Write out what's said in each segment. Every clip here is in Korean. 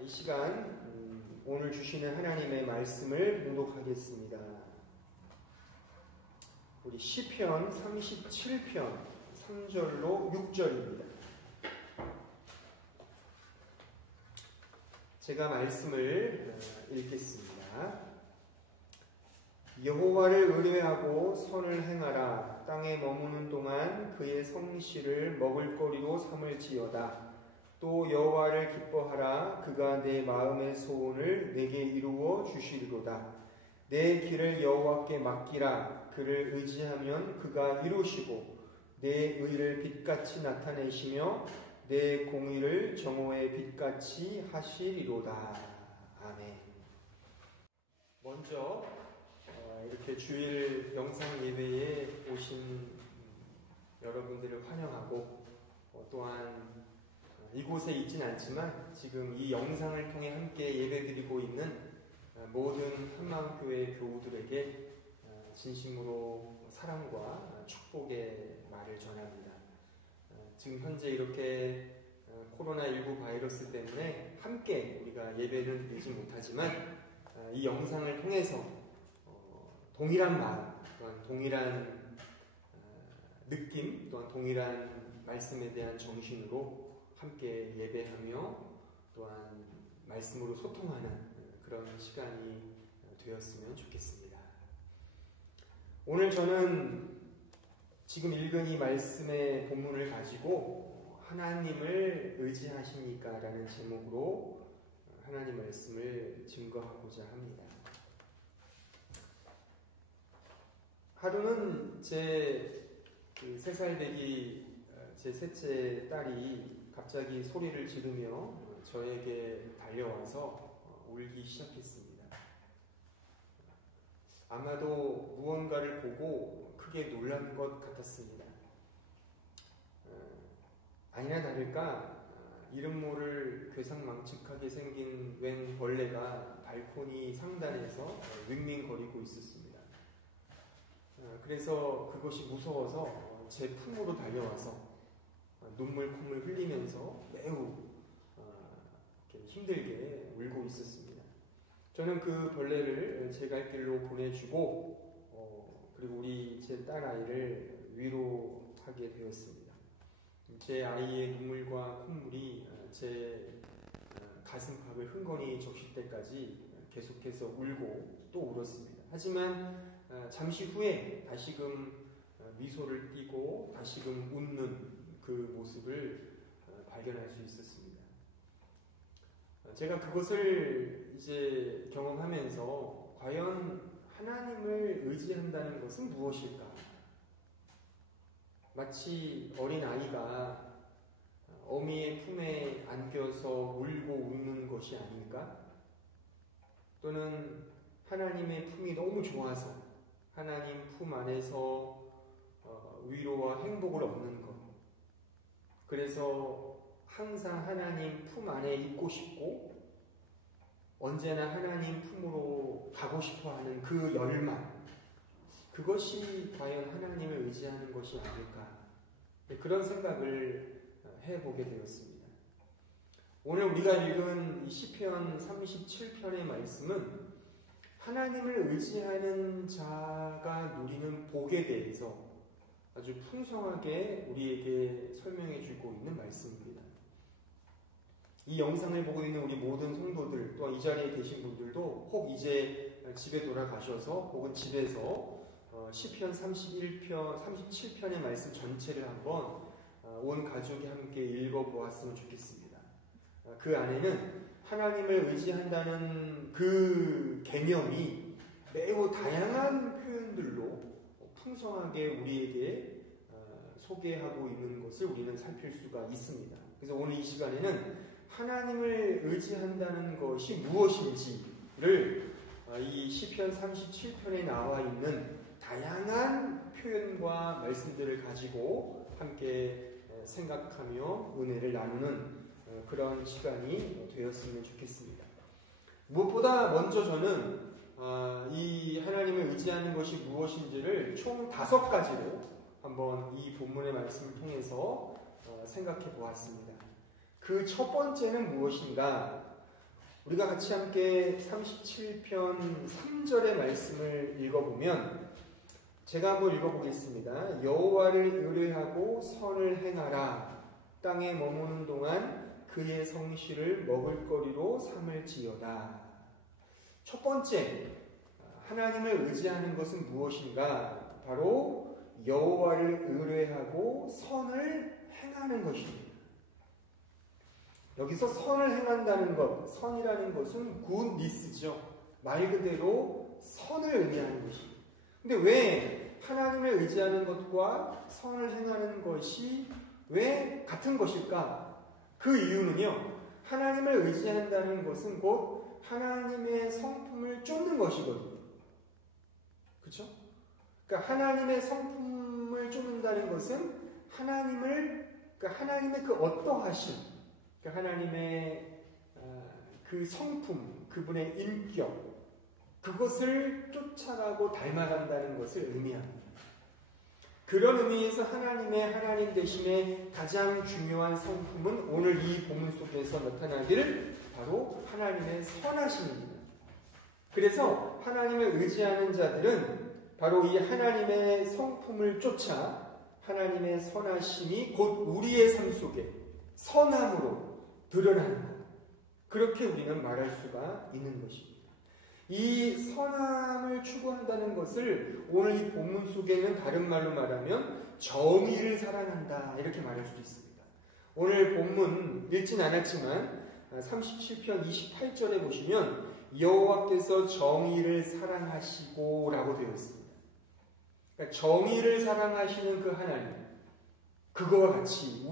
이 시간 오늘 주시는 하나님의 말씀을 봉독하겠습니다. 우리 시편 37편 3절로 6절입니다. 제가 말씀을 읽겠습니다. 여호와를 의뢰하고 선을 행하라. 땅에 머무는 동안 그의 성실을 먹을거리로 삼을지어다. 또 여호와를 기뻐하라. 그가 내 마음의 소원을 내게 이루어 주시리로다. 내 길을 여호와께 맡기라. 그를 의지하면 그가 이루시고 내 의를 빛같이 나타내시며 내 공의를 정오의 빛같이 하시리로다. 아멘. 먼저 이렇게 주일 영상 예배에 오신 여러분들을 환영하고 또한 이곳에 있진 않지만 지금 이 영상을 통해 함께 예배드리고 있는 모든 한마음교회 교우들에게 진심으로 사랑과 축복의 말을 전합니다. 지금 현재 이렇게 코로나19 바이러스 때문에 함께 우리가 예배는 드리지 못하지만 이 영상을 통해서 동일한 마음, 또한 동일한 느낌, 또한 동일한 말씀에 대한 정신으로 함께 예배하며 또한 말씀으로 소통하는 그런 시간이 되었으면 좋겠습니다. 오늘 저는 지금 읽은 이 말씀의 본문을 가지고 하나님을 의지하십니까? 라는 제목으로 하나님 말씀을 증거하고자 합니다. 하루는 제 3살 되기 제 셋째 딸이 갑자기 소리를 지르며 저에게 달려와서 울기 시작했습니다. 아마도 무언가를 보고 크게 놀란 것 같았습니다. 아니나 다를까 이름 모를 괴상망측하게 생긴 웬 벌레가 발코니 상단에서 윙윙거리고 있었습니다. 그래서 그것이 무서워서 제 품으로 달려와서 눈물 콧물 흘리면서 매우 힘들게 울고 있었습니다. 저는 그 벌레를 제 갈 길로 보내주고 그리고 우리 제 딸아이를 위로하게 되었습니다. 제 아이의 눈물과 콧물이 제 가슴팍을 흥건히 적실 때까지 계속해서 울고 또 울었습니다. 하지만 잠시 후에 다시금 미소를 띠고 다시금 웃는 그 모습을 발견할 수 있었습니다. 제가 그것을 이제 경험하면서 과연 하나님을 의지한다는 것은 무엇일까? 마치 어린 아이가 어미의 품에 안겨서 울고 웃는 것이 아닐까? 또는 하나님의 품이 너무 좋아서 하나님 품 안에서 위로와 행복을 얻는 것. 그래서 항상 하나님 품 안에 있고 싶고 언제나 하나님 품으로 가고 싶어하는 그 열망, 그것이 과연 하나님을 의지하는 것이 아닐까, 그런 생각을 해보게 되었습니다. 오늘 우리가 읽은 이 시편 37편의 말씀은 하나님을 의지하는 자가 누리는 복에 대해서 아주 풍성하게 우리에게 설명해 주고 있는 말씀입니다. 이 영상을 보고 있는 우리 모든 성도들, 또한 이 자리에 계신 분들도 혹 이제 집에 돌아가셔서 혹은 집에서 시편 37편의 말씀 전체를 한번 온 가족이 함께 읽어보았으면 좋겠습니다. 그 안에는 하나님을 의지한다는 그 개념이 매우 다양한 표현들로 풍성하게 우리에게 소개하고 있는 것을 우리는 살필 수가 있습니다. 그래서 오늘 이 시간에는 하나님을 의지한다는 것이 무엇인지를 이 시편 37편에 나와 있는 다양한 표현과 말씀들을 가지고 함께 생각하며 은혜를 나누는 그런 시간이 되었으면 좋겠습니다. 무엇보다 먼저 저는 이 하나님을 의지하는 것이 무엇인지를 총 5가지로 한번 이 본문의 말씀을 통해서 생각해 보았습니다. 그 첫 번째는 무엇인가? 우리가 같이 함께 37편 3절의 말씀을 읽어보면 제가 한번 읽어보겠습니다. 여호와를 의뢰하고 선을 행하라. 땅에 머무는 동안 그의 성실을 먹을거리로 삼을지어다. 첫 번째, 하나님을 의지하는 것은 무엇인가? 바로 여호와를 의뢰하고 선을 행하는 것입니다. 여기서 선을 행한다는 것, 선이라는 것은 굿니스죠. 말 그대로 선을 의미하는 것입니다. 근데 왜 하나님을 의지하는 것과 선을 행하는 것이 왜 같은 것일까? 그 이유는요, 하나님을 의지한다는 것은 곧 하나님의 성품을 쫓는 것이거든요. 그렇죠? 그러니까 하나님의 성품을 쫓는다는 것은 하나님의 그 어떠하심, 그러니까 하나님의 그 성품, 그분의 인격, 그것을 쫓아가고 닮아간다는 것을 의미합니다. 그런 의미에서 하나님 되심의 가장 중요한 성품은 오늘 이 본문 속에서 나타나길 바로 하나님의 선하심입니다. 그래서 하나님을 의지하는 자들은 바로 이 하나님의 성품을 쫓아 하나님의 선하심이 곧 우리의 삶 속에 선함으로 드러나는 것. 그렇게 우리는 말할 수가 있는 것입니다. 이 선함을 추구한다는 것을 오늘 이 본문 속에는 다른 말로 말하면 정의를 사랑한다 이렇게 말할 수도 있습니다. 오늘 본문 읽진 않았지만 37편 28절에 보시면 여호와께서 정의를 사랑하시고 라고 되어 있습니다. 그러니까 정의를 사랑하시는 그 하나님, 그거와 같이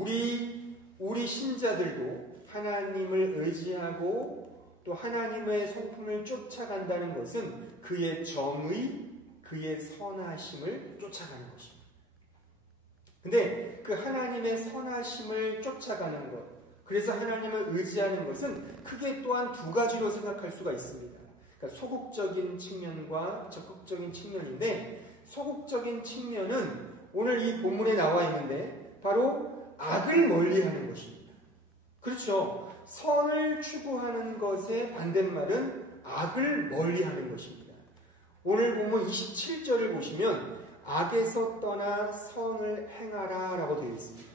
우리 신자들도 하나님을 의지하고 또 하나님의 성품을 쫓아간다는 것은 그의 정의, 그의 선하심을 쫓아가는 것입니다. 근데 그 하나님의 선하심을 쫓아가는 것, 그래서 하나님을 의지하는 것은 크게 또한 두 가지로 생각할 수가 있습니다. 그러니까 소극적인 측면과 적극적인 측면인데, 소극적인 측면은 오늘 이 본문에 나와 있는데 바로 악을 멀리하는 것입니다. 그렇죠? 선을 추구하는 것의 반대말은 악을 멀리하는 것입니다. 오늘 본문 27절을 보시면 악에서 떠나 선을 행하라 라고 되어 있습니다.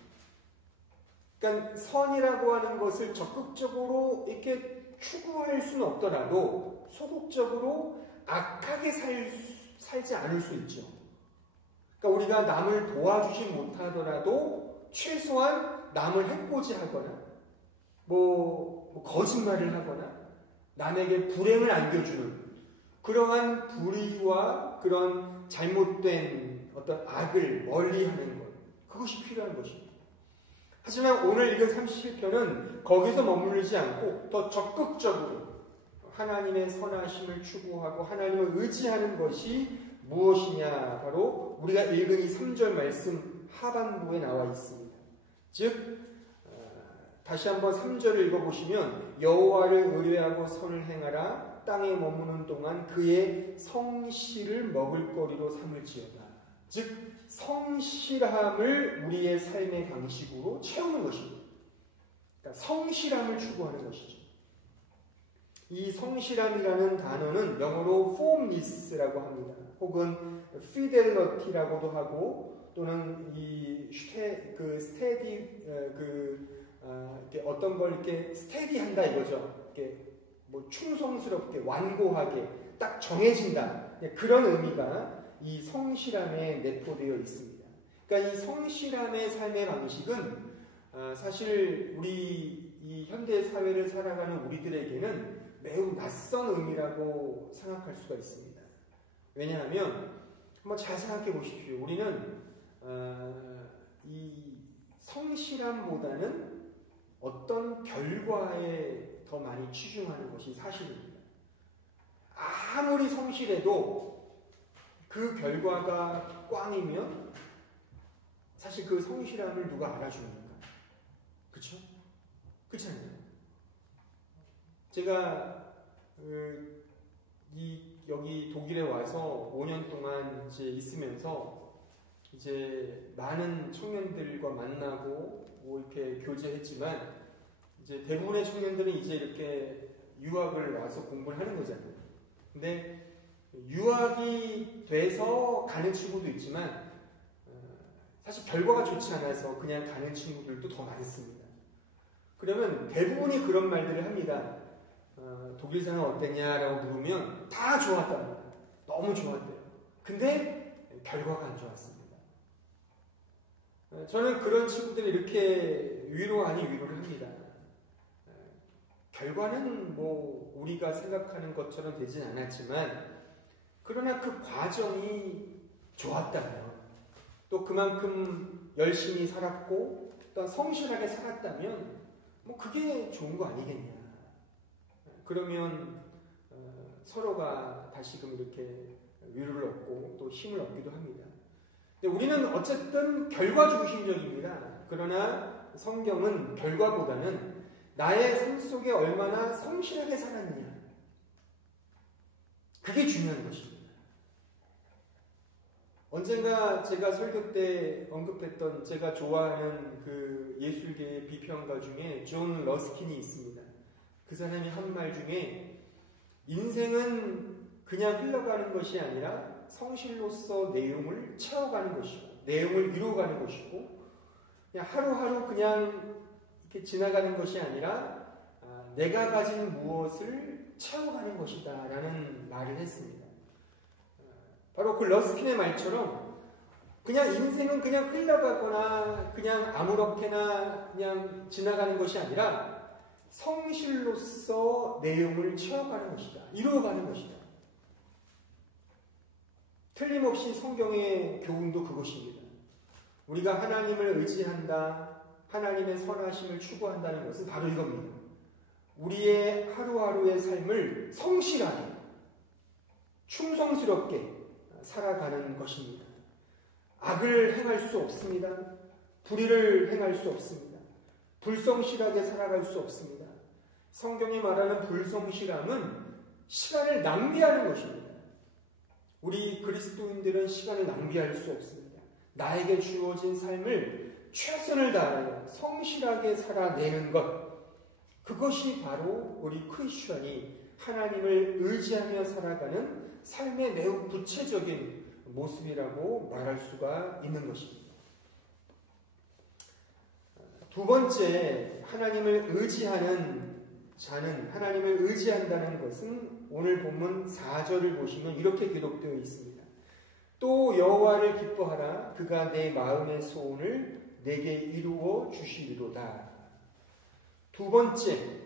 그러니까 선이라고 하는 것을 적극적으로 이렇게 추구할 수는 없더라도 소극적으로 악하게 살지 않을 수 있죠. 그러니까 우리가 남을 도와주지 못하더라도 최소한 남을 해코지 하거나 거짓말을 하거나 남에게 불행을 안겨주는 그러한 불의와 그런 잘못된 어떤 악을 멀리하는 것, 그것이 필요한 것입니다. 하지만 오늘 읽은 37편은 거기서 머무르지 않고 더 적극적으로 하나님의 선하심을 추구하고 하나님을 의지하는 것이 무엇이냐, 바로 우리가 읽은 이 3절 말씀 하반부에 나와 있습니다. 즉 다시 한번 3절을 읽어보시면 여호와를 의뢰하고 선을 행하라. 땅에 머무는 동안 그의 성실을 먹을거리로 삼을지어다. 즉 성실함을 우리의 삶의 방식으로 채우는 것입니다. 그러니까 성실함을 추구하는 것이죠. 이 성실함이라는 단어는 영어로 firmness라고 합니다. 혹은 fidelity라고도 하고 또는 이 steady 이렇게 어떤 걸 이렇게 스테디한다 이거죠. 이렇게 충성스럽게 완고하게 딱 정해진다. 그런 의미가 이 성실함에 내포되어 있습니다. 그러니까 이 성실함의 삶의 방식은 사실 우리 이 현대 사회를 살아가는 우리들에게는 매우 낯선 의미라고 생각할 수가 있습니다. 왜냐하면 한번 잘 생각해 보십시오. 우리는 이 성실함보다는 어떤 결과에 더 많이 치중하는 것이 사실입니다. 아무리 성실해도 그 결과가 꽝이면 사실 그 성실함을 누가 알아줍니까? 그쵸? 그렇잖아요. 제가 여기 독일에 와서 5년 동안 이제 있으면서 이제 많은 청년들과 만나고 이렇게 교제했지만 이제 대부분의 청년들은 이제 이렇게 유학을 와서 공부를 하는 거잖아요. 근데 유학이 돼서 가는 친구도 있지만 사실 결과가 좋지 않아서 그냥 가는 친구들도 더 많습니다. 그러면 대부분이 그런 말들을 합니다. 독일 생활 어땠냐라고 물으면 다 좋았답니다. 너무 좋았대요. 근데 결과가 안 좋았습니다. 저는 그런 친구들이 이렇게 위로 아닌 위로를 합니다. 결과는 뭐 우리가 생각하는 것처럼 되진 않았지만 그러나 그 과정이 좋았다면 또 그만큼 열심히 살았고 또 성실하게 살았다면 뭐 그게 좋은 거 아니겠냐. 그러면 서로가 다시금 이렇게 위로를 얻고 또 힘을 얻기도 합니다. 근데 우리는 어쨌든 결과 중심적입니다. 그러나 성경은 결과보다는 나의 삶 속에 얼마나 성실하게 살았느냐. 그게 중요한 것입니다. 언젠가 제가 설교 때 언급했던 제가 좋아하는 그 예술계의 비평가 중에 존 러스킨이 있습니다. 그 사람이 한 말 중에 인생은 그냥 흘러가는 것이 아니라 성실로서 내용을 채워가는 것이고 내용을 이루어가는 것이고 그냥 하루하루 그냥 이렇게 지나가는 것이 아니라 내가 가진 무엇을 채워가는 것이다 라는 말을 했습니다. 바로 그 러스킨의 말처럼 그냥 인생은 그냥 흘러가거나 그냥 아무렇게나 그냥 지나가는 것이 아니라 성실로서 내용을 채워가는 것이다. 이루어가는 것이다. 틀림없이 성경의 교훈도 그것입니다. 우리가 하나님을 의지한다, 하나님의 선하심을 추구한다는 것은 바로 이겁니다. 우리의 하루하루의 삶을 성실하게, 충성스럽게 살아가는 것입니다. 악을 행할 수 없습니다. 불의를 행할 수 없습니다. 불성실하게 살아갈 수 없습니다. 성경이 말하는 불성실함은 시간을 낭비하는 것입니다. 우리 그리스도인들은 시간을 낭비할 수 없습니다. 나에게 주어진 삶을 최선을 다하여 성실하게 살아내는 것, 그것이 바로 우리 크리스천이 하나님을 의지하며 살아가는 삶의 매우 구체적인 모습이라고 말할 수가 있는 것입니다. 두 번째, 하나님을 의지하는 자는, 하나님을 의지한다는 것은 오늘 본문 4절을 보시면 이렇게 기록되어 있습니다. 또 여호와를 기뻐하라. 그가 내 마음의 소원을 내게 이루어 주시리로다. 두 번째,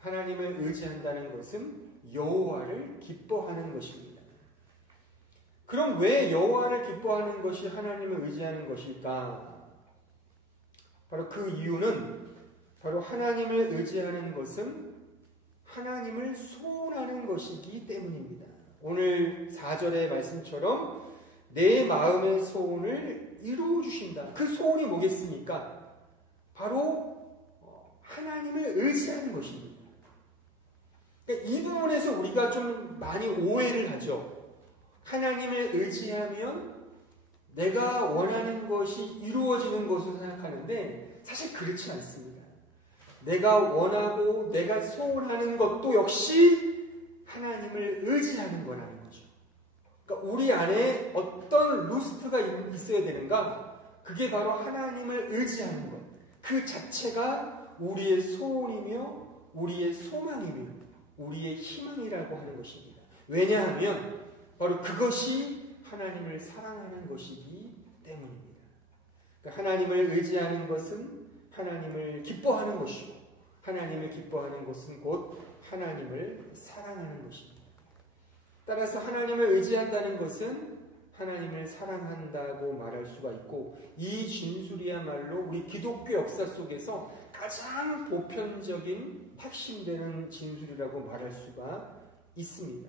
하나님을 의지한다는 것은 여호와를 기뻐하는 것입니다. 그럼 왜 여호와를 기뻐하는 것이 하나님을 의지하는 것일까? 바로 그 이유는 바로 하나님을 의지하는 것은 하나님을 소원하는 것이기 때문입니다. 오늘 4절의 말씀처럼 내 마음의 소원을 이루어 주신다. 그 소원이 뭐겠습니까? 바로 하나님을 의지하는 것입니다. 그러니까 이 부분에서 우리가 좀 많이 오해를 하죠. 하나님을 의지하면 내가 원하는 것이 이루어지는 것으로 생각하는데 사실 그렇지 않습니다. 내가 원하고 내가 소원하는 것도 역시 하나님을 의지하는 거라는 거죠. 그러니까 우리 안에 어떤 루스트가 있어야 되는가? 그게 바로 하나님을 의지하는 것. 그 자체가 우리의 소원이며 우리의 소망이며 우리의 희망이라고 하는 것입니다. 왜냐하면 바로 그것이 하나님을 사랑하는 것이기 때문입니다. 그러니까 하나님을 의지하는 것은 하나님을 기뻐하는 것이고 하나님을 기뻐하는 것은 곧 하나님을 사랑하는 것입니다. 따라서 하나님을 의지한다는 것은 하나님을 사랑한다고 말할 수가 있고 이 진술이야말로 우리 기독교 역사 속에서 가장 보편적인 핵심되는 진술이라고 말할 수가 있습니다.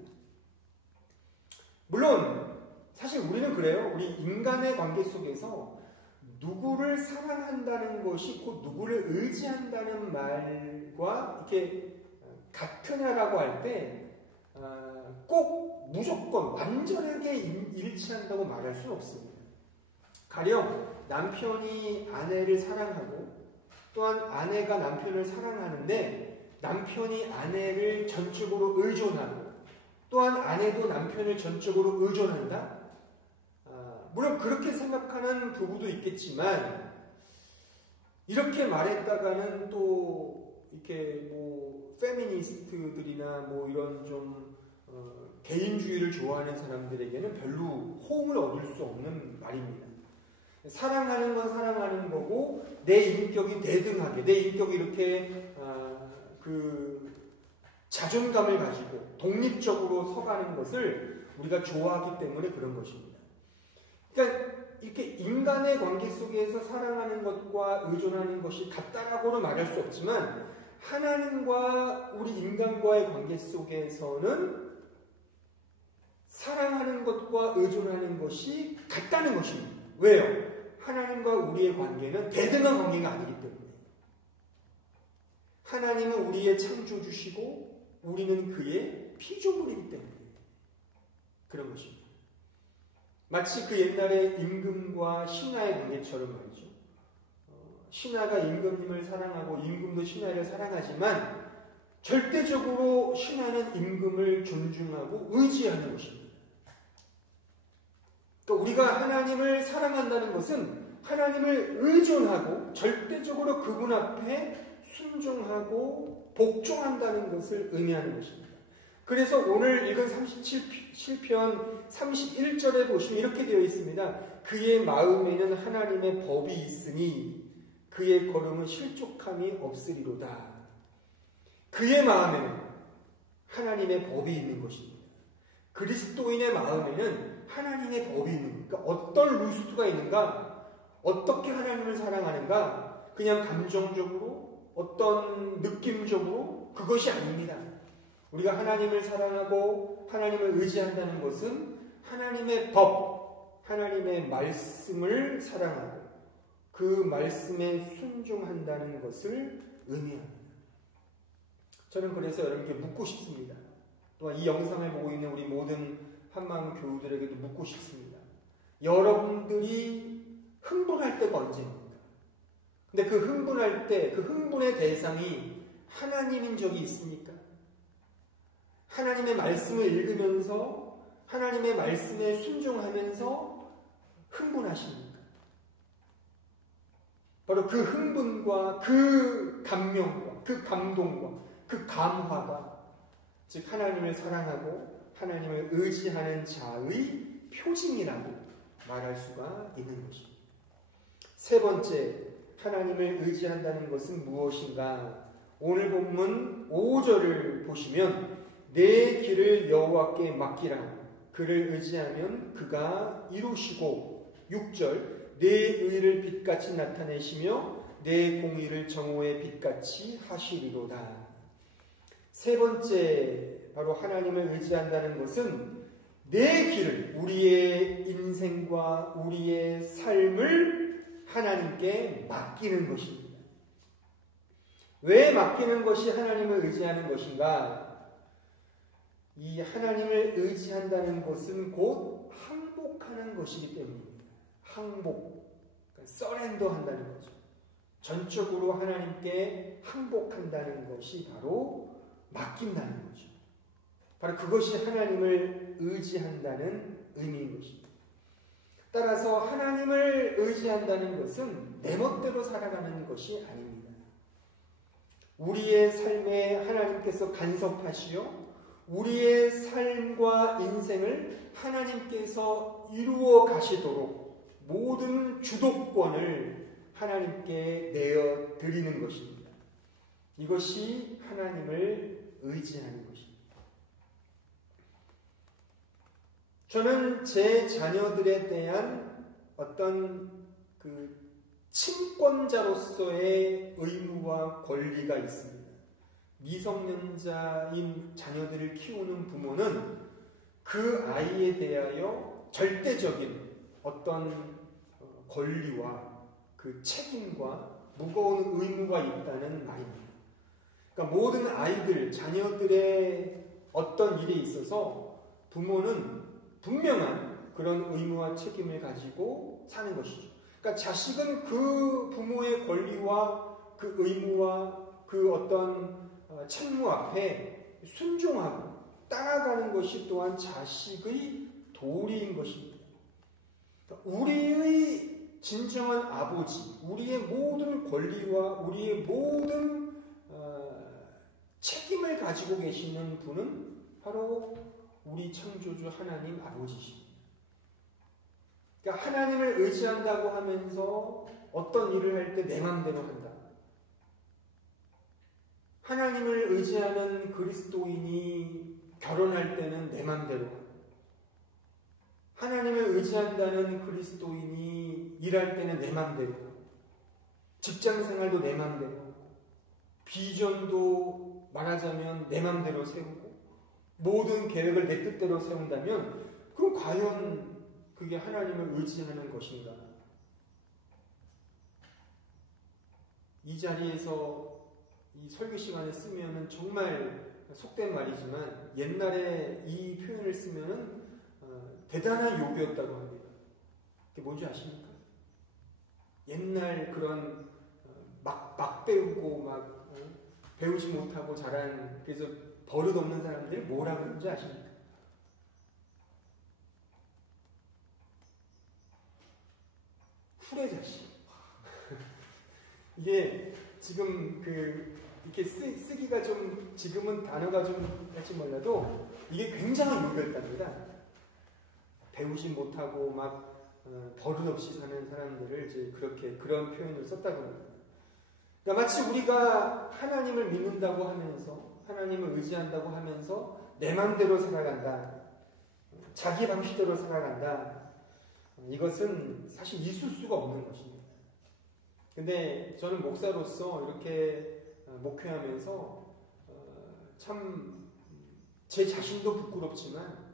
물론 사실 우리는 그래요. 우리 인간의 관계 속에서 누구를 사랑한다는 것이 곧 누구를 의지한다는 말과 이렇게 같으냐라고 할 때 꼭 무조건 완전하게 일치한다고 말할 수는 없습니다. 가령 남편이 아내를 사랑하고 또한 아내가 남편을 사랑하는데 남편이 아내를 전적으로 의존하고 또한 아내도 남편을 전적으로 의존한다? 물론 그렇게 생각하는 부부도 있겠지만 이렇게 말했다가는 또 이렇게 뭐 페미니스트들이나 뭐 이런 좀 개인주의를 좋아하는 사람들에게는 별로 호응을 얻을 수 없는 말입니다. 사랑하는 건 사랑하는 거고 내 인격이 대등하게 내 인격이 이렇게 그 자존감을 가지고 독립적으로 서가는 것을 우리가 좋아하기 때문에 그런 것입니다. 그러니까 이렇게 인간의 관계 속에서 사랑하는 것과 의존하는 것이 같다라고는 말할 수 없지만 하나님과 우리 인간과의 관계 속에서는 사랑하는 것과 의존하는 것이 같다는 것입니다. 왜요? 하나님과 우리의 관계는 대등한 관계가 아니기 때문에 하나님은 우리의 창조주시고 우리는 그의 피조물이기 때문에 그런 것입니다. 마치 그 옛날에 임금과 신하의 관계처럼 말이죠. 신하가 임금님을 사랑하고 임금도 신하를 사랑하지만 절대적으로 신하는 임금을 존중하고 의지하는 것입니다. 그러니까 우리가 하나님을 사랑한다는 것은 하나님을 의존하고 절대적으로 그분 앞에 순종하고 복종한다는 것을 의미하는 것입니다. 그래서 오늘 읽은 37편 31절에 보시면 이렇게 되어 있습니다. 그의 마음에는 하나님의 법이 있으니 그의 걸음은 실족함이 없으리로다. 그의 마음에는 하나님의 법이 있는 것입니다. 그리스도인의 마음에는 하나님의 법이 있는 겁니다. 그러니까 어떤 루스트가 있는가? 어떻게 하나님을 사랑하는가? 그냥 감정적으로 어떤 느낌적으로 그것이 아닙니다. 우리가 하나님을 사랑하고 하나님을 의지한다는 것은 하나님의 법, 하나님의 말씀을 사랑하고 그 말씀에 순종한다는 것을 의미합니다. 저는 그래서 여러분께 묻고 싶습니다. 또한 이 영상을 보고 있는 우리 모든 한마음 교우들에게도 묻고 싶습니다. 여러분들이 흥분할 때가 언제입니까? 근데 그 흥분할 때, 그 흥분의 대상이 하나님인 적이 있습니까? 하나님의 말씀을 읽으면서 하나님의 말씀에 순종하면서 흥분하십니까? 바로 그 흥분과 그 감명과 그 감동과 그 감화가 즉 하나님을 사랑하고 하나님을 의지하는 자의 표징이라고 말할 수가 있는 것입니다. 세 번째, 하나님을 의지한다는 것은 무엇인가? 오늘 본문 5절을 보시면 내 길을 여호와께 맡기라. 그를 의지하면 그가 이루시고 6절 내 의를 빛같이 나타내시며 내 공의를 정오의 빛같이 하시리로다. 세 번째, 바로 하나님을 의지한다는 것은 내 길을, 우리의 인생과 우리의 삶을 하나님께 맡기는 것입니다. 왜 맡기는 것이 하나님을 의지하는 것인가? 이 하나님을 의지한다는 것은 곧 항복하는 것이기 때문입니다. 항복, 그러니까 서렌더 한다는 거죠. 전적으로 하나님께 항복한다는 것이 바로 맡긴다는 거죠. 바로 그것이 하나님을 의지한다는 의미인 것입니다. 따라서 하나님을 의지한다는 것은 내 멋대로 살아가는 것이 아닙니다. 우리의 삶에 하나님께서 간섭하시어 우리의 삶과 인생을 하나님께서 이루어 가시도록 모든 주도권을 하나님께 내어 드리는 것입니다. 이것이 하나님을 의지하는 것입니다. 저는 제 자녀들에 대한 어떤 그 친권자로서의 의무와 권리가 있습니다. 미성년자인 자녀들을 키우는 부모는 그 아이에 대하여 절대적인 어떤 권리와 그 책임과 무거운 의무가 있다는 말입니다. 그러니까 모든 아이들, 자녀들의 어떤 일에 있어서 부모는 분명한 그런 의무와 책임을 가지고 사는 것이죠. 그러니까 자식은 그 부모의 권리와 그 의무와 그 어떤 책무 앞에 순종하고 따라가는 것이 또한 자식의 도리인 것입니다. 우리의 진정한 아버지, 우리의 모든 권리와 우리의 모든 책임을 가지고 계시는 분은 바로 우리 창조주 하나님 아버지십니다. 그러니까 하나님을 의지한다고 하면서 어떤 일을 할 때 내 맘대로 한다. 하나님을 의지하는 그리스도인이 결혼할 때는 내 맘대로 한다. 하나님을 의지한다는 그리스도인이 일할 때는 내 맘대로, 직장생활도 내 맘대로, 비전도 말하자면 내 맘대로 세우고 모든 계획을 내 뜻대로 세운다면 그럼 과연 그게 하나님을 의지하는 것인가? 이 자리에서 이 설교 시간에 쓰면은 정말 속된 말이지만 옛날에 이 표현을 쓰면은 대단한 욕이었다고 합니다. 그게 뭔지 아십니까? 옛날 그런 막 배우고 막 배우지 못하고 자란 그래서 버릇없는 사람들이 뭐라고 하는지 아십니까? 후레자식. 이게 지금 이렇게 쓰기가 좀 지금은 단어가 좀 할지 몰라도 이게 굉장한 욕이었답니다. 배우지 못하고 막 버릇없이 사는 사람들을 이제 그런 표현을 썼다고 합니다. 그러니까 마치 우리가 하나님을 믿는다고 하면서 하나님을 의지한다고 하면서 내 마음대로 살아간다. 자기 방식대로 살아간다. 이것은 사실 있을 수가 없는 것입니다. 근데 저는 목사로서 이렇게 목회하면서 참 제 자신도 부끄럽지만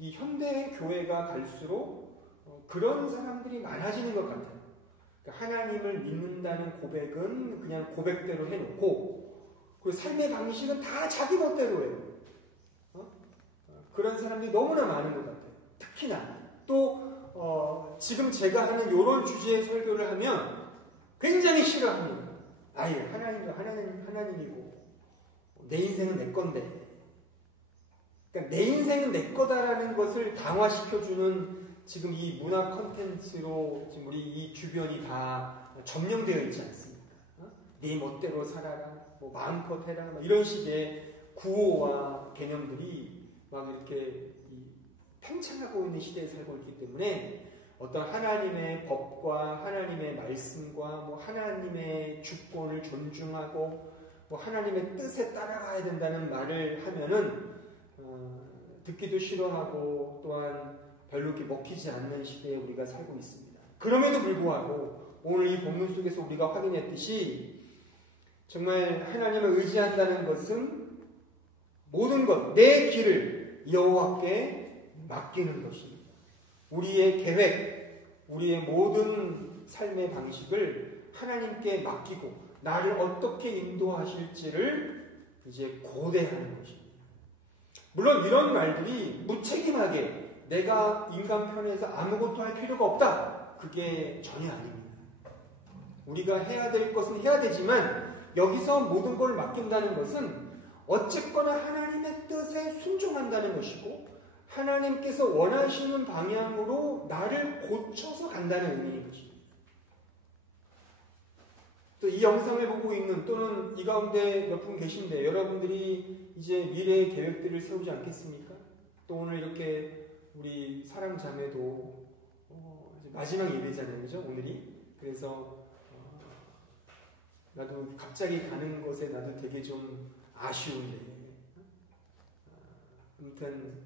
이 현대 교회가 갈수록 그런 사람들이 많아지는 것 같아요. 그러니까 하나님을 믿는다는 고백은 그냥 고백대로 해놓고 그리고 삶의 방식은 다 자기 멋대로 해요. 그런 사람들이 너무나 많은 것 같아요. 특히나 또 지금 제가 하는 이런 주제의 설교를 하면 굉장히 싫어합니다. 아예 하나님도 하나님이고 내 인생은 내 건데 그러니까 내 인생은 내 거다라는 것을 강화시켜주는 지금 이 문화 콘텐츠로 지금 우리 이 주변이 다 점령되어 있지 않습니까? 네 멋대로 살아라, 뭐 마음껏 해라, 이런 식의 구호와 개념들이 막 이렇게 팽창하고 있는 시대에 살고 있기 때문에 어떤 하나님의 법과 하나님의 말씀과 뭐 하나님의 주권을 존중하고 뭐 하나님의 뜻에 따라가야 된다는 말을 하면은 듣기도 싫어하고 또한 별로 이렇게 먹히지 않는 시대에 우리가 살고 있습니다. 그럼에도 불구하고 오늘 이 본문 속에서 우리가 확인했듯이 정말 하나님을 의지한다는 것은 모든 것, 내 길을 여호와께 맡기는 것입니다. 우리의 계획, 우리의 모든 삶의 방식을 하나님께 맡기고 나를 어떻게 인도하실지를 이제 고대하는 것입니다. 물론 이런 말들이 무책임하게 내가 인간 편에서 아무것도 할 필요가 없다. 그게 전혀 아닙니다. 우리가 해야 될 것은 해야 되지만 여기서 모든 걸 맡긴다는 것은 어쨌거나 하나님의 뜻에 순종한다는 것이고 하나님께서 원하시는 방향으로 나를 고쳐서 간다는 의미인 것입니다. 또 이 영상을 보고 있는 또는 이 가운데 몇 분 계신데 여러분들이 이제 미래의 계획들을 세우지 않겠습니까? 또 오늘 이렇게 우리 사랑 자매도 마지막 예배잖아요, 그죠? 오늘이. 그래서 나도 갑자기 가는 것에 나도 되게 좀 아쉬운데 아무튼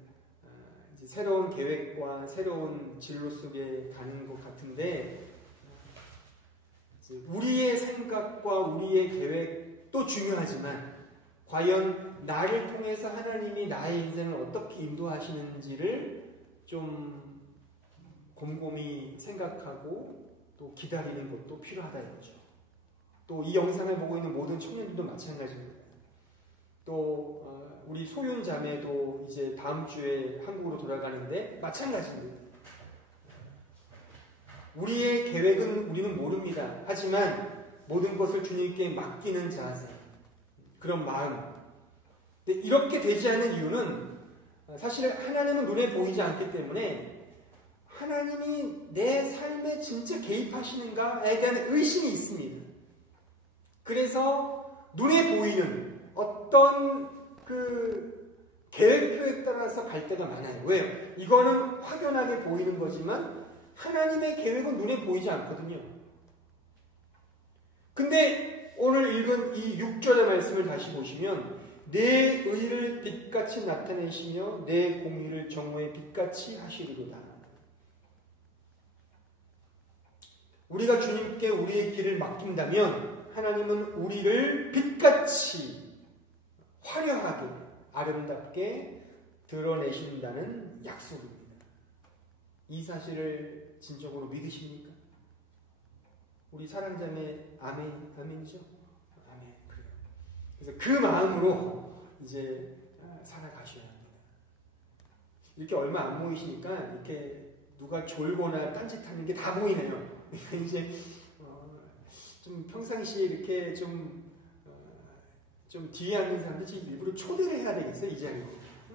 이제 새로운 계획과 새로운 진로 속에 가는 것 같은데 우리의 생각과 우리의 계획도 중요하지만 과연 나를 통해서 하나님이 나의 인생을 어떻게 인도하시는지를 좀 곰곰이 생각하고 또 기다리는 것도 필요하다 이거죠. 또 이 영상을 보고 있는 모든 청년들도 마찬가지입니다. 또 우리 소윤 자매도 이제 다음 주에 한국으로 돌아가는데 마찬가지입니다. 우리의 계획은 우리는 모릅니다. 하지만 모든 것을 주님께 맡기는 자세, 그런 마음. 근데 이렇게 되지 않는 이유는 사실 하나님은 눈에 보이지 않기 때문에 하나님이 내 삶에 진짜 개입하시는가에 대한 의심이 있습니다. 그래서 눈에 보이는 어떤 그 계획표에 따라서 갈 때가 많아요. 왜요? 이거는 확연하게 보이는 거지만 하나님의 계획은 눈에 보이지 않거든요. 근데 오늘 읽은 이 6절의 말씀을 다시 보시면 내 의를 빛같이 나타내시며 내 공의를 정오의 빛같이 하시리로다. 우리가 주님께 우리의 길을 맡긴다면 하나님은 우리를 빛같이 화려하게 아름답게 드러내신다는 약속입니다. 이 사실을 진정으로 믿으십니까? 우리 사랑자매 아멘이죠? 아멘. 그래요. 그래서 그 마음으로 이제 살아가셔야 합니다. 이렇게 얼마 안 모이시니까 이렇게 누가 졸거나 딴짓하는 게 다 보이네요. 이제 좀 평상시에 이렇게 좀 뒤에 앉는 사람들이 일부러 초대를 해야 되겠어요, 이 자리에.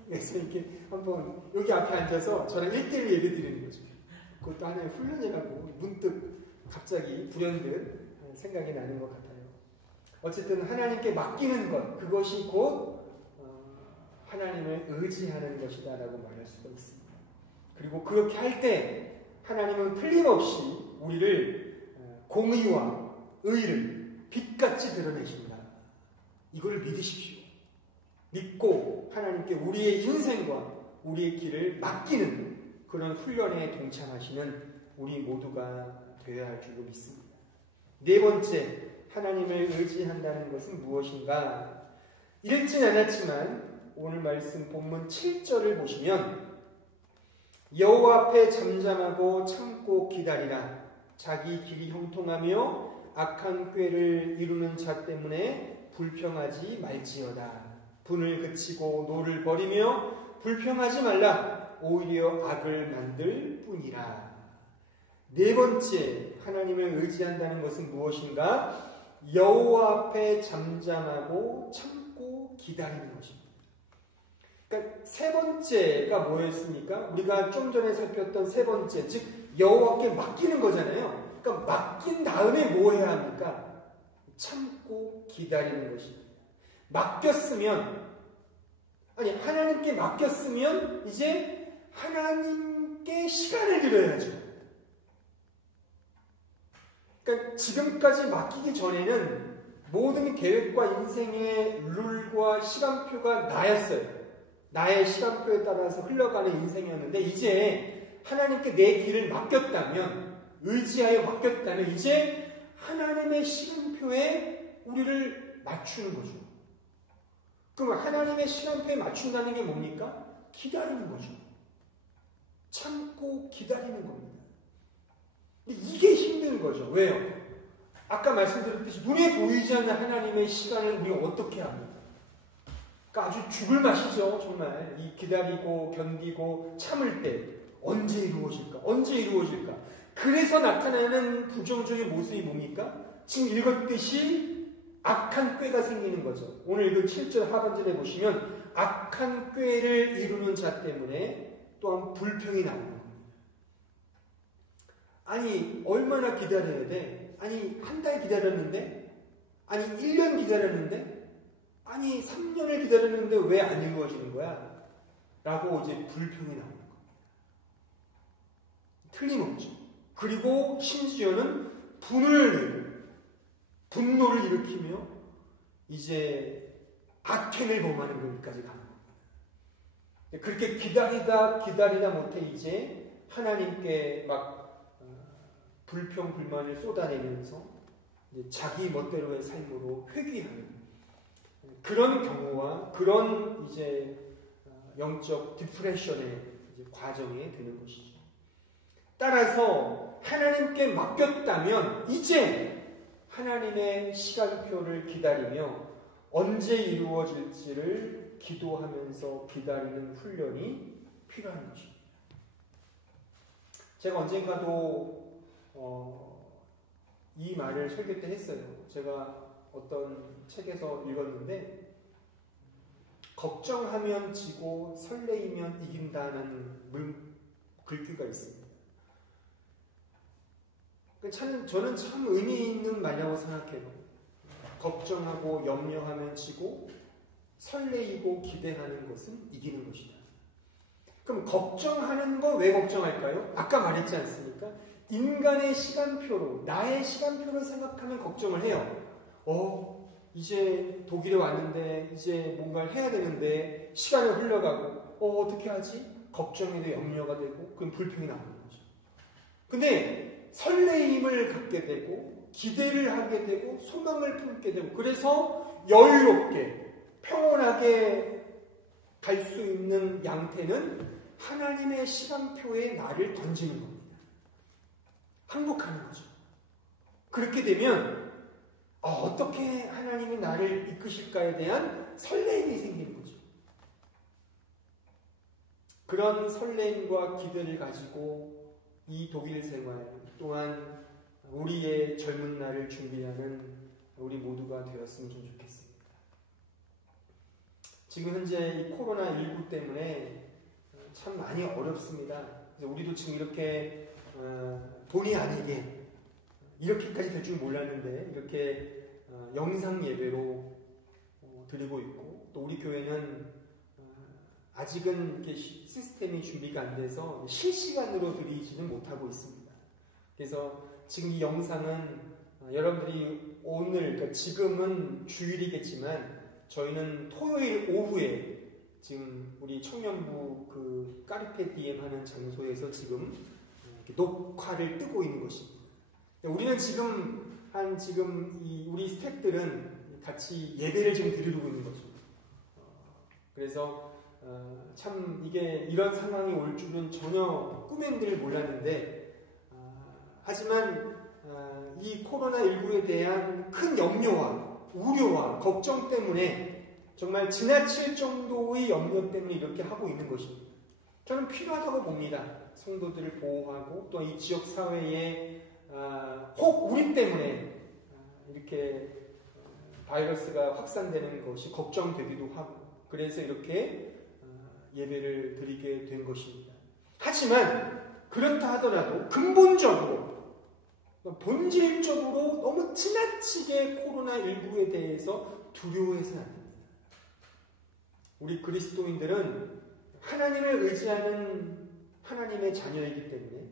그래서 이렇게 한번 여기 앞에 앉아서 저랑 1대1 예배 드리는 거죠. 그것도 하나의 훈련이라고 문득 갑자기 불현듯 생각이 나는 것 같아요. 어쨌든 하나님께 맡기는 것, 그것이 곧 하나님을 의지하는 것이다라고 말할 수가 있습니다. 그리고 그렇게 할 때 하나님은 틀림없이 우리를 공의와 의를 빛같이 드러내신다. 이걸 믿으십시오. 믿고 하나님께 우리의 인생과 우리의 길을 맡기는 그런 훈련에 동참하시는 우리 모두가 되어야 할 줄로 믿습니다. 네 번째, 하나님을 의지한다는 것은 무엇인가? 읽진 않았지만 오늘 말씀 본문 7절을 보시면 여호와 앞에 잠잠하고 참고 기다리라. 자기 길이 형통하며 악한 꾀를 이루는 자 때문에 불평하지 말지어다. 분을 그치고 노를 버리며 불평하지 말라. 오히려 악을 만들 뿐이라. 네 번째, 하나님을 의지한다는 것은 무엇인가? 여호와 앞에 잠잠하고 참고 기다리는 것입니다. 그러니까 세 번째가 뭐였습니까? 우리가 좀 전에 살폈던 세 번째, 즉 여호와께 맡기는 거잖아요. 그러니까 맡긴 다음에 뭐 해야 합니까? 참고 기다리는 것입니다. 하나님께 맡겼으면 이제 하나님께 시간을 드려야죠. 그러니까 지금까지 맡기기 전에는 모든 계획과 인생의 룰과 시간표가 나였어요. 나의 시간표에 따라서 흘러가는 인생이었는데 이제 하나님께 내 길을 맡겼다면, 의지하여 맡겼다면 이제 하나님의 시간표에 우리를 맞추는 거죠. 그럼 하나님의 시간표에 맞춘다는 게 뭡니까? 기다리는 거죠. 참고 기다리는 겁니다. 근데 이게 힘든 거죠. 왜요? 아까 말씀드렸듯이 눈에 보이지 않는 하나님의 시간을 우리가 어떻게 합니까? 그러니까 아주 죽을 맛이죠. 정말 이 기다리고 견디고 참을 때 언제 이루어질까? 언제 이루어질까? 그래서 나타나는 부정적인 모습이 뭡니까? 지금 읽었듯이 악한 꾀가 생기는 거죠. 오늘 그 7절 하반절에 보시면 악한 꾀를 이루는 자 때문에 또한 불평이 나오는 겁니다. 아니 얼마나 기다려야 돼? 아니 한 달 기다렸는데? 아니 1년 기다렸는데? 아니 3년을 기다렸는데 왜 안 이루어지는 거야? 라고 이제 불평이 나오는 겁니다. 틀림없죠. 그리고 심지어는 분노를 일으키며 이제 악행을 범하는 것까지 가는 겁니다. 그렇게 기다리다 못해 이제 하나님께 막 불평, 불만을 쏟아내면서 이제 자기 멋대로의 삶으로 회귀하는 그런 경우와 그런 이제 영적 디프레션의 이제 과정에 드는 것이죠. 따라서 하나님께 맡겼다면 이제 하나님의 시간표를 기다리며 언제 이루어질지를 기도하면서 기다리는 훈련이 필요한 것입니다. 제가 언젠가도 이 말을 설교 때 했어요. 제가 어떤 책에서 읽었는데 걱정하면 지고 설레이면 이긴다는 글귀가 있습니다. 저는 참 의미 있는 말이라고 생각해요. 걱정하고 염려하면 지고 설레이고 기대하는 것은 이기는 것이다. 그럼 걱정하는 거 왜 걱정할까요? 아까 말했지 않습니까? 인간의 시간표로, 나의 시간표를 생각하면 걱정을 해요. 이제 독일에 왔는데 이제 뭔가를 해야 되는데 시간이 흘러가고 어떻게 하지? 걱정에도 염려가 되고 그럼 불평이 나오는 거죠. 근데 설레임을 갖게 되고 기대를 하게 되고 소망을 품게 되고 그래서 여유롭게 평온하게 갈 수 있는 양태는 하나님의 시간표에 나를 던지는 겁니다. 항복하는 거죠. 그렇게 되면 어떻게 하나님이 나를 이끄실까에 대한 설레임이 생기는 거죠. 그런 설레임과 기대를 가지고 이 독일 생활 또한 우리의 젊은 날을 준비하는 우리 모두가 되었으면 좀 좋겠습니다. 지금 현재 이 코로나19 때문에 참 많이 어렵습니다. 그래서 우리도 지금 이렇게 본의 아니게 이렇게까지 될 줄 몰랐는데 이렇게 영상 예배로 드리고 있고 또 우리 교회는 아직은 이렇게 시스템이 준비가 안 돼서 실시간으로 드리지는 못하고 있습니다. 그래서 지금 이 영상은 여러분들이 오늘, 그러니까 지금은 주일이겠지만 저희는 토요일 오후에 지금 우리 청년부 그 까르페 디엠 하는 장소에서 지금 녹화를 뜨고 있는 것입니다. 우리는 지금 우리 스태프들은 같이 예배를 지금 드리고 있는 거죠. 그래서 참 이게 이런 상황이 올 줄은 전혀 꿈엔들 몰랐는데 하지만 이 코로나19에 대한 큰 염려와 우려와 걱정 때문에 정말 지나칠 정도의 염려 때문에 이렇게 하고 있는 것입니다. 저는 필요하다고 봅니다. 성도들을 보호하고 또 이 지역 사회에 혹 우리 때문에 이렇게 바이러스가 확산되는 것이 걱정되기도 하고 그래서 이렇게 예배를 드리게 된 것입니다. 하지만 그렇다 하더라도 근본적으로 본질적으로 너무 지나치게 코로나19에 대해서 두려워해서는 안 됩니다. 우리 그리스도인들은 하나님을 의지하는 하나님의 자녀이기 때문에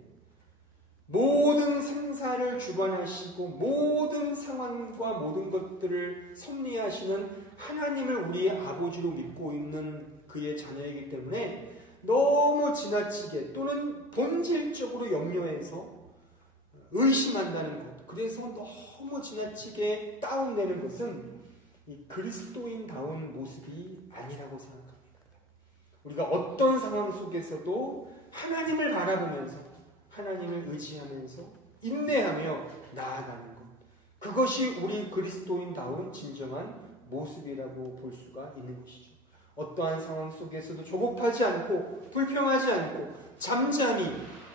모든 생사를 주관하시고 모든 상황과 모든 것들을 섭리하시는 하나님을 우리의 아버지로 믿고 있는 그의 자녀이기 때문에 너무 지나치게 또는 본질적으로 염려해서 의심한다는 것, 그래서 너무 지나치게 다운되는 것은 이 그리스도인다운 모습이 아니라고 생각합니다. 우리가 어떤 상황 속에서도 하나님을 바라보면서 하나님을 의지하면서 인내하며 나아가는 것, 그것이 우리 그리스도인다운 진정한 모습이라고 볼 수가 있는 것이죠. 어떠한 상황 속에서도 조급하지 않고 불평하지 않고 잠잠히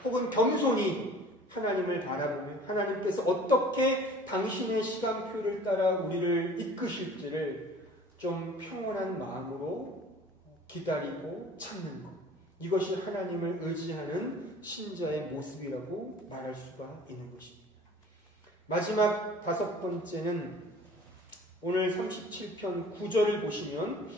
혹은 겸손히 하나님을 바라보며 하나님께서 어떻게 당신의 시간표를 따라 우리를 이끄실지를 좀 평온한 마음으로 기다리고 참는 것, 이것이 하나님을 의지하는 신자의 모습이라고 말할 수가 있는 것입니다. 마지막 5번째는 오늘 37편 9절을 보시면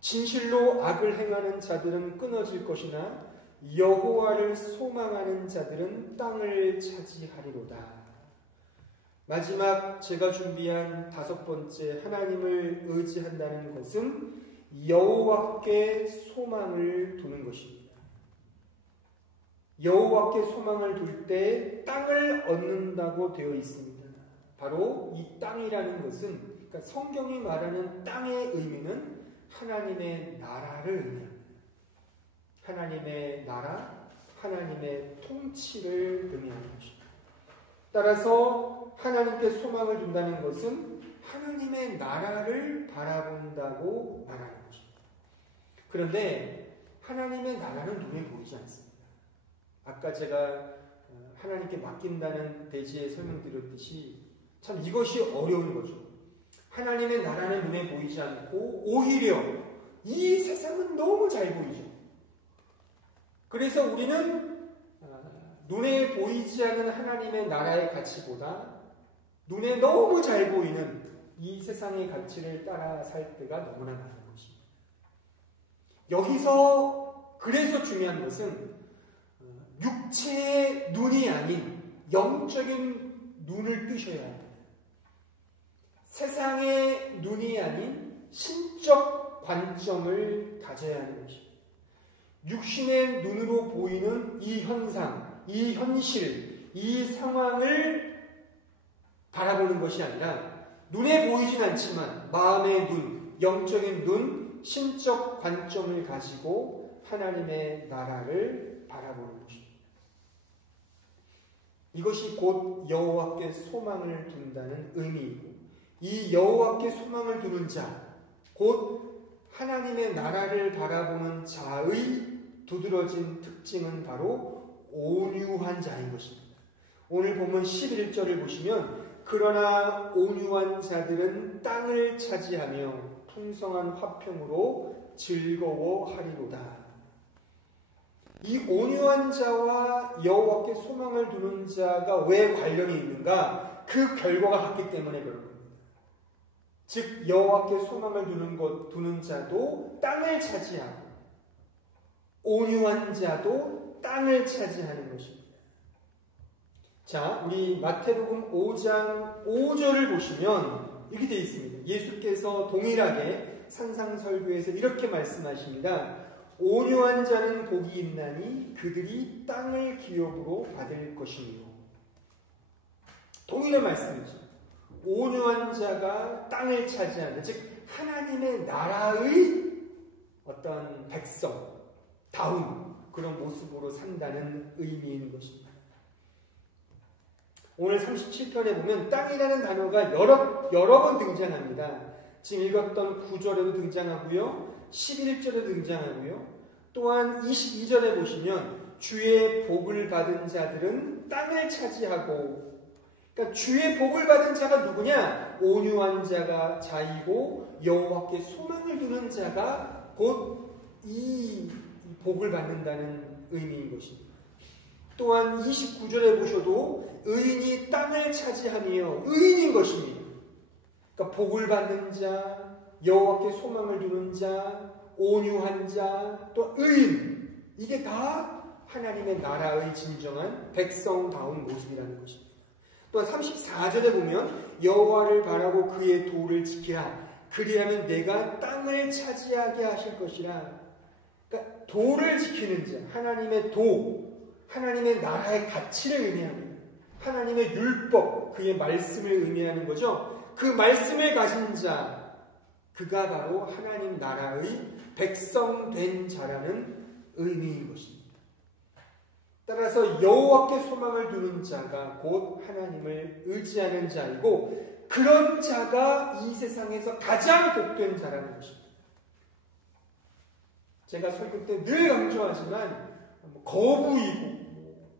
진실로 악을 행하는 자들은 끊어질 것이나 여호와를 소망하는 자들은 땅을 차지하리로다. 마지막 제가 준비한 5번째 하나님을 의지한다는 것은 여호와께 소망을 두는 것입니다. 여호와께 소망을 둘 때 땅을 얻는다고 되어 있습니다. 바로 이 땅이라는 것은, 그러니까 성경이 말하는 땅의 의미는 하나님의 나라를 의미합니다. 하나님의 나라, 하나님의 통치를 의미하는 것입니다. 따라서 하나님께 소망을 둔다는 것은 하나님의 나라를 바라본다고 말하는 것입니다. 그런데 하나님의 나라는 눈에 보이지 않습니다. 아까 제가 하나님께 맡긴다는 대지에 설명드렸듯이 참 이것이 어려운 거죠. 하나님의 나라는 눈에 보이지 않고 오히려 이 세상은 너무 잘 보이죠. 그래서 우리는 눈에 보이지 않는 하나님의 나라의 가치보다 눈에 너무 잘 보이는 이 세상의 가치를 따라 살 때가 너무나 많은 것입니다. 여기서 그래서 중요한 것은 육체의 눈이 아닌 영적인 눈을 뜨셔야 합니다. 세상의 눈이 아닌 신적 관점을 가져야 하는 것입니다. 육신의 눈으로 보이는 이 현상, 이 현실, 이 상황을 바라보는 것이 아니라 눈에 보이진 않지만 마음의 눈, 영적인 눈, 신적 관점을 가지고 하나님의 나라를 바라보는 것입니다. 이것이 곧 여호와께 소망을 둔다는 의미이고 이 여호와께 소망을 두는 자, 곧 하나님의 나라를 바라보는 자의 두드러진 특징은 바로 온유한 자인 것입니다. 오늘 본문 11절을 보시면 그러나 온유한 자들은 땅을 차지하며 풍성한 화평으로 즐거워하리로다. 이 온유한 자와 여호와께 소망을 두는 자가 왜 관련이 있는가? 그 결과가 같기 때문에 그런 겁니다. 즉 여호와께 소망을 두는 자도 땅을 차지하고 온유한 자도 땅을 차지하는 것입니다. 자, 우리 마태복음 5장 5절을 보시면 이렇게 되어 있습니다. 예수께서 동일하게 산상설교에서 이렇게 말씀하십니다. 온유한 자는 복이 있나니 그들이 땅을 기업으로 받을 것이며. 동일한 말씀이죠. 온유한 자가 땅을 차지하는, 즉 하나님의 나라의 어떤 백성, 다운 그런 모습으로 산다는 의미인 것입니다. 오늘 37편에 보면 땅이라는 단어가 여러 번 등장합니다. 지금 읽었던 9절에도 등장하고요. 11절에도 등장하고요. 또한 22절에 보시면 주의 복을 받은 자들은 땅을 차지하고, 그러니까 주의 복을 받은 자가 누구냐? 온유한 자가 자이고 여호와께 소망을 두는 자가 곧 이 복을 받는다는 의미인 것입니다. 또한 29절에 보셔도 의인이 땅을 차지하며 의인인 것입니다. 그러니까 복을 받는 자, 여호와께 소망을 두는 자, 온유한 자, 또 의인, 이게 다 하나님의 나라의 진정한 백성다운 모습이라는 것입니다. 또 34절에 보면 여호와를 바라고 그의 도를 지키라. 그리하면 내가 땅을 차지하게 하실 것이라. 그러니까 도를 지키는 자, 하나님의 도, 하나님의 나라의 가치를 의미합니다. 하나님의 율법, 그의 말씀을 의미하는 거죠. 그 말씀을 가진 자, 그가 바로 하나님 나라의 백성된 자라는 의미인 것입니다. 따라서 여호와께 소망을 두는 자가 곧 하나님을 의지하는 자이고 그런 자가 이 세상에서 가장 복된 자라는 것입니다. 제가 설교 때 늘 강조하지만 거부이고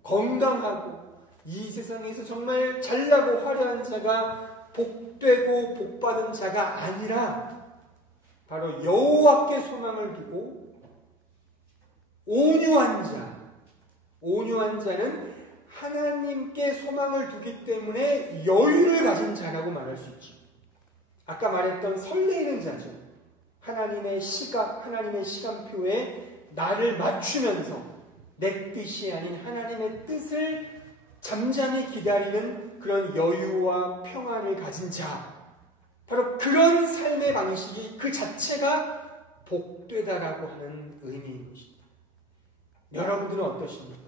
건강하고 이 세상에서 정말 잘나고 화려한 자가 복되고 복받은 자가 아니라 바로 여호와께 소망을 두고 온유한 자, 온유한 자는 하나님께 소망을 두기 때문에 여유를 가진 자라고 말할 수 있죠. 아까 말했던 설레이는 자죠. 하나님의 시각, 하나님의 시간표에 나를 맞추면서 내 뜻이 아닌 하나님의 뜻을 잠잠히 기다리는 그런 여유와 평안을 가진 자, 바로 그런 삶의 방식이 그 자체가 복되다라고 하는 의미인 것입니다. 여러분들은 어떠십니까?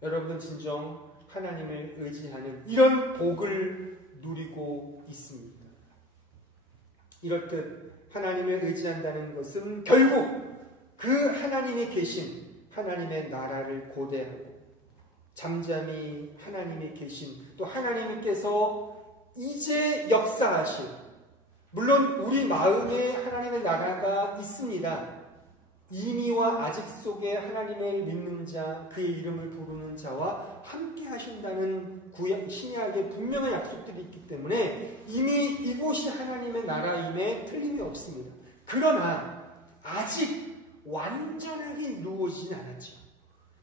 여러분은 진정 하나님을 의지하는 이런 복을 누리고 있습니다. 이렇듯 하나님을 의지한다는 것은 결국 그 하나님이 계신 하나님의 나라를 고대하고 잠잠히 하나님이 계신 또 하나님께서 이제 역사하실, 물론 우리 마음에 하나님의 나라가 있습니다. 이미와 아직 속에 하나님을 믿는 자, 그의 이름을 부르는 자와 함께 하신다는 신약의 분명한 약속들이 있기 때문에 이미 이곳이 하나님의 나라임에 틀림이 없습니다. 그러나 아직 완전하게 이루어지진 않았죠.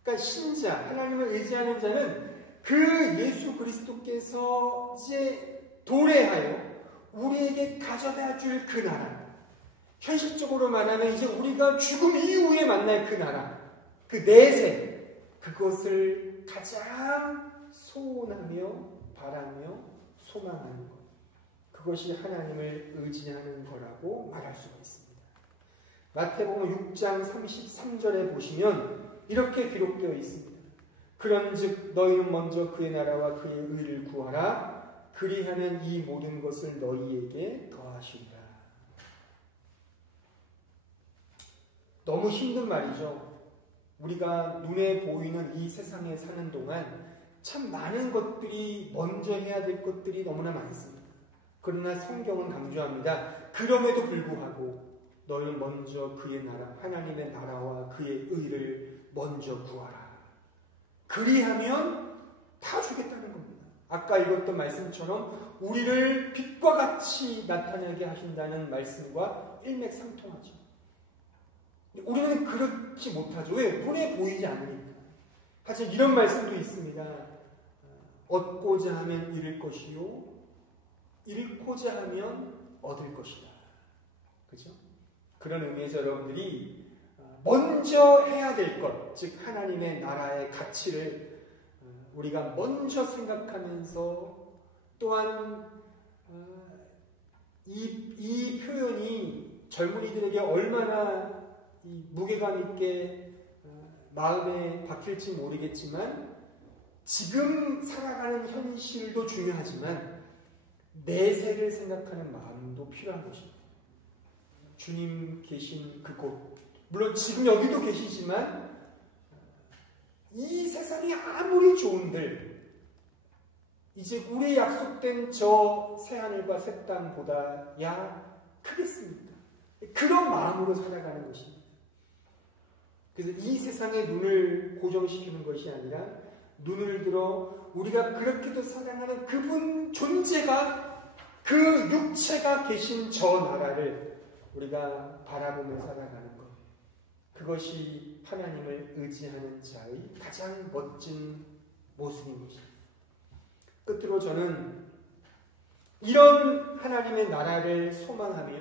그러니까 신자, 하나님을 의지하는 자는 그 예수 그리스도께서 이제 도래하여 우리에게 가져다 줄 그 나라, 현실적으로 말하면 이제 우리가 죽음 이후에 만날 그 나라, 그 내세, 그것을 가장 소원하며 바라며 소망하는 것, 그것이 하나님을 의지하는 거라고 말할 수가 있습니다. 마태복음 6장 33절에 보시면 이렇게 기록되어 있습니다. 그런즉 너희는 먼저 그의 나라와 그의 의를 구하라. 그리하면 이 모든 것을 너희에게 더하시리라. 너무 힘든 말이죠. 우리가 눈에 보이는 이 세상에 사는 동안 참 많은 것들이, 먼저 해야 될 것들이 너무나 많습니다. 그러나 성경은 강조합니다. 그럼에도 불구하고 너희는 먼저 그의 나라, 하나님의 나라와 그의 의를 먼저 구하라. 그리하면 다 주겠다는 겁니다. 아까 읽었던 말씀처럼 우리를 빛과 같이 나타나게 하신다는 말씀과 일맥상통하죠. 우리는 그렇지 못하죠. 왜? 눈에 보이지 않으니까. 하지만 이런 말씀도 있습니다. 얻고자 하면 잃을 것이요, 잃고자 하면 얻을 것이다. 그죠? 그런 의미에서 여러분들이 먼저 해야 될 것, 즉 하나님의 나라의 가치를 우리가 먼저 생각하면서, 또한 이 표현이 젊은이들에게 얼마나 무게감 있게 마음에 박힐지 모르겠지만, 지금 살아가는 현실도 중요하지만 내세를 생각하는 마음도 필요한 것입니다. 주님 계신 그곳, 물론 지금 여기도 계시지만 이 세상이 아무리 좋은들 이제 우리의 약속된 저 새하늘과 새 땅보다 야 크겠습니까? 그런 마음으로 살아가는 것입니다. 그래서 이 세상에 눈을 고정시키는 것이 아니라 눈을 들어 우리가 그렇게도 사랑하는 그분 존재가, 그 육체가 계신 저 나라를 우리가 바라보며 살아가는 것, 그것이 하나님을 의지하는 자의 가장 멋진 모습인 것입니다. 끝으로 저는 이런 하나님의 나라를 소망하며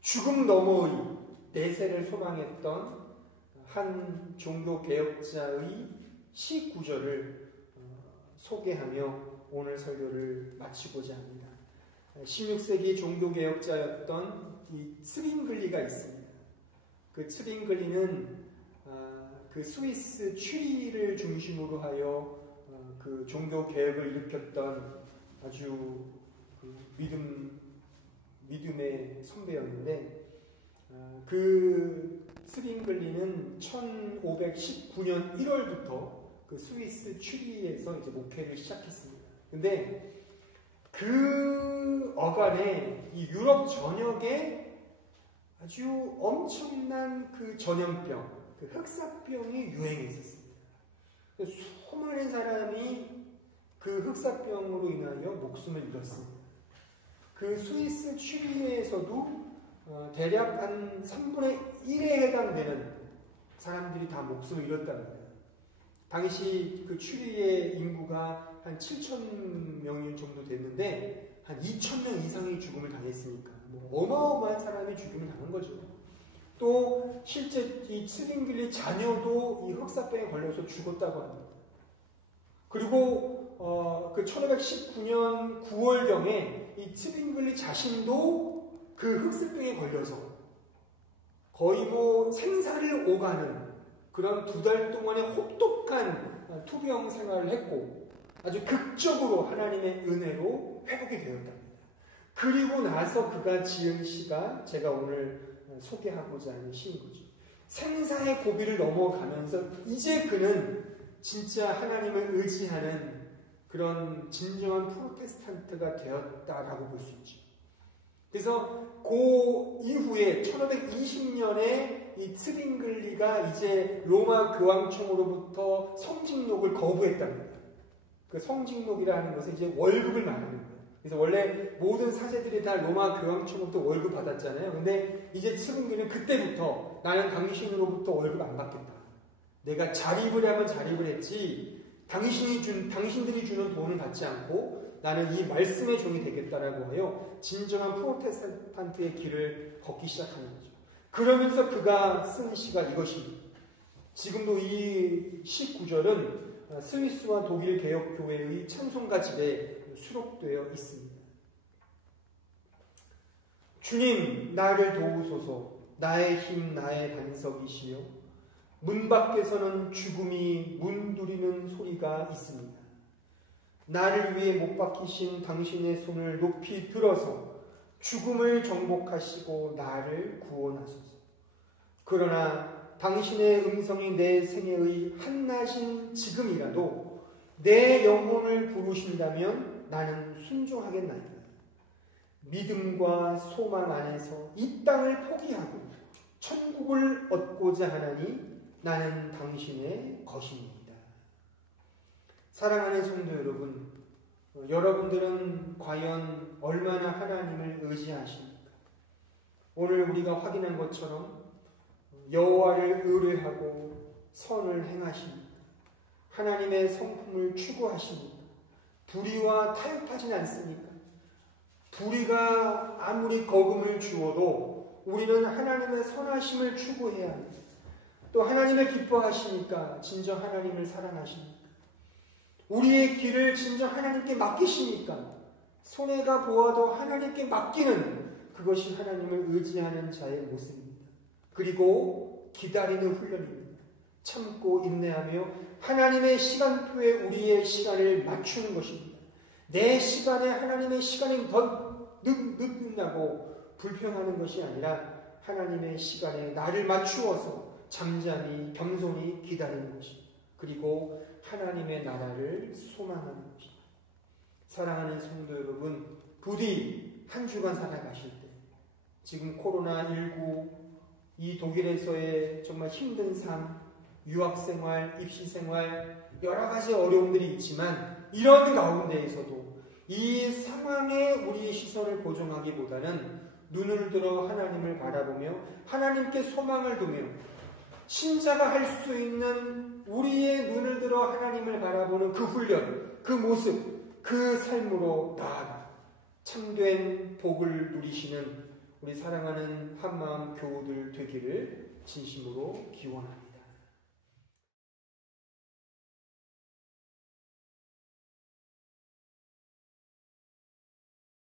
죽음 너머의 내세를 소망했던 한 종교개혁자의 시 구절을 소개하며 오늘 설교를 마치고자 합니다. 16세기 종교개혁자였던 이 츠빙글리가 있습니다. 그 츠빙글리는 그 스위스 취리를 중심으로 하여 그 종교개혁을 일으켰던 아주 믿음의 선배였는데, 그 츠빙글리는 1519년 1월부터 그 스위스 취리에서 이제 목회를 시작했습니다. 근데 그 어간에 이 유럽 전역에 아주 엄청난 그 전염병, 그 흑사병이 유행했었습니다. 수많은 사람이 그 흑사병으로 인하여 목숨을 잃었습니다. 그 스위스 취리에서도 대략 한 3분의 1에 해당되는 사람들이 다 목숨을 잃었답니다. 당시 그 취리의 인구가 한 7,000명 정도 됐는데 한 2,000명 이상이 죽음을 당했으니까 어마어마한 사람이 죽음을 당한 거죠. 또 실제 이 츠빙글리 자녀도 이 흑사병에 걸려서 죽었다고 합니다. 그리고 그 1519년 9월경에 이 츠빙글리 자신도 그 흑사병에 걸려서 거의 생사를 오가는 그런 2달 동안의 혹독한 투병 생활을 했고 아주 극적으로 하나님의 은혜로 회복이 되었답니다. 그리고 나서 그가 지은 시가 제가 오늘 소개하고자 하는 시인 거죠. 생사의 고비를 넘어가면서 이제 그는 진짜 하나님을 의지하는 그런 진정한 프로테스탄트가 되었다라고 볼 수 있죠. 그래서 그 이후에 1520년에 이 트빙글리가 이제 로마 교황청으로부터 성직록을 거부했답니다. 그 성직록이라는 것은 이제 월급을 말하는 거예요. 그래서 원래 모든 사제들이 다 로마 교황청으로부터 월급 받았잖아요. 근데 이제 트빙글리는 그때부터 나는 당신으로부터 월급 안 받겠다. 내가 자립을 하면 자립을 했지 당신들이 주는 돈을 받지 않고 나는 이 말씀의 종이 되겠다라고 하여 진정한 프로테스탄트의 길을 걷기 시작하는 거죠. 그러면서 그가 쓴 시가 이것입니다. 지금도 이 19절은 스위스와 독일 개혁교회의 찬송가집에 수록되어 있습니다. 주님, 나를 도우소서. 나의 힘, 나의 반석이시여. 문 밖에서는 죽음이 문두리는 소리가 있습니다. 나를 위해 못 박히신 당신의 손을 높이 들어서 죽음을 정복하시고 나를 구원하소서. 그러나 당신의 음성이 내 생애의 한낮인 지금이라도 내 영혼을 부르신다면 나는 순종하겠나이다. 믿음과 소망 안에서 이 땅을 포기하고 천국을 얻고자 하나니 나는 당신의 것입니다. 사랑하는 성도 여러분, 여러분들은 과연 얼마나 하나님을 의지하십니까? 오늘 우리가 확인한 것처럼 여호와를 의뢰하고 선을 행하십니까? 하나님의 성품을 추구하십니까? 불의와 타협하진 않습니까? 불의가 아무리 거금을 주어도 우리는 하나님의 선하심을 추구해야 합니다. 또 하나님을 기뻐하시니까 진정 하나님을 사랑하십니까? 우리의 길을 진정 하나님께 맡기십니까? 손해가 보아도 하나님께 맡기는 그것이 하나님을 의지하는 자의 모습입니다. 그리고 기다리는 훈련입니다. 참고 인내하며 하나님의 시간표에 우리의 시간을 맞추는 것입니다. 내 시간에 하나님의 시간이 더 늦는다고 불평하는 것이 아니라 하나님의 시간에 나를 맞추어서 잠잠히 겸손히 기다리는 것입니다. 그리고 하나님의 나라를 소망하는 것입니다. 사랑하는 성도 여러분, 부디 한 주간 살아가실 때 지금 코로나19 이 독일에서의 정말 힘든 삶, 유학생활, 입시생활 여러 가지 어려움들이 있지만 이런 가운데에서도 이 상황에 우리의 시선을 고정하기보다는 눈을 들어 하나님을 바라보며 하나님께 소망을 두며 신자가 할 수 있는 우리의 눈을 들어 하나님을 바라보는 그 훈련, 그 모습, 그 삶으로 나아가 참된 복을 누리시는 우리 사랑하는 한마음 교우들 되기를 진심으로 기원합니다.